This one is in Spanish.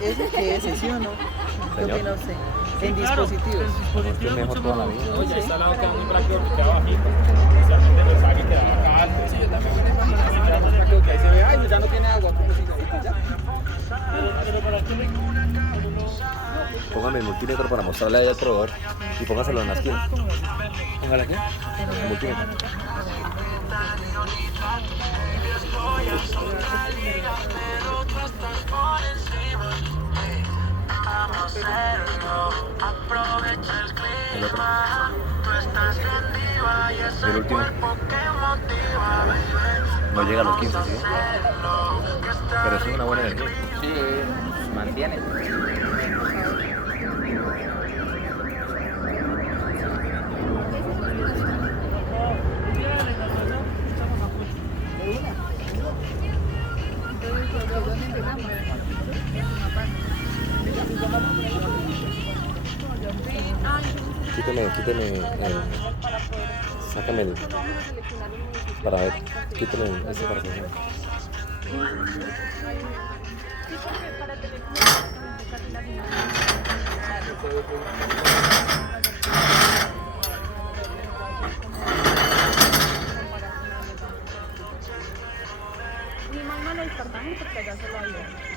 ¿Ese qué es? ¿Sí o no? ¿Qué Señor. opina usted? En Claro, dispositivos. el dispositivo Es es mejor mucho toda la mejor. vida. Oye, está al lado queda muy práctico porque queda bajito. Especialmente los saques que dan acá alto. Sí, yo también me imagino que queda más práctico que ahí se ve, ay, ya no tiene agua, como si y ya. Pero para qué le... Póngame el multímetro para mostrarle ahí al proveedor y póngaselo en la esquina. Póngale aquí. El multímetro. El otro. Y el último. No llega a los 15, ¿sí? Pero eso es una buena energía. Sí, mantiene. Quíteme sácame el, para ver, quíteme ese para que vean. Mi mamá lo descartamos porque ya se lo había.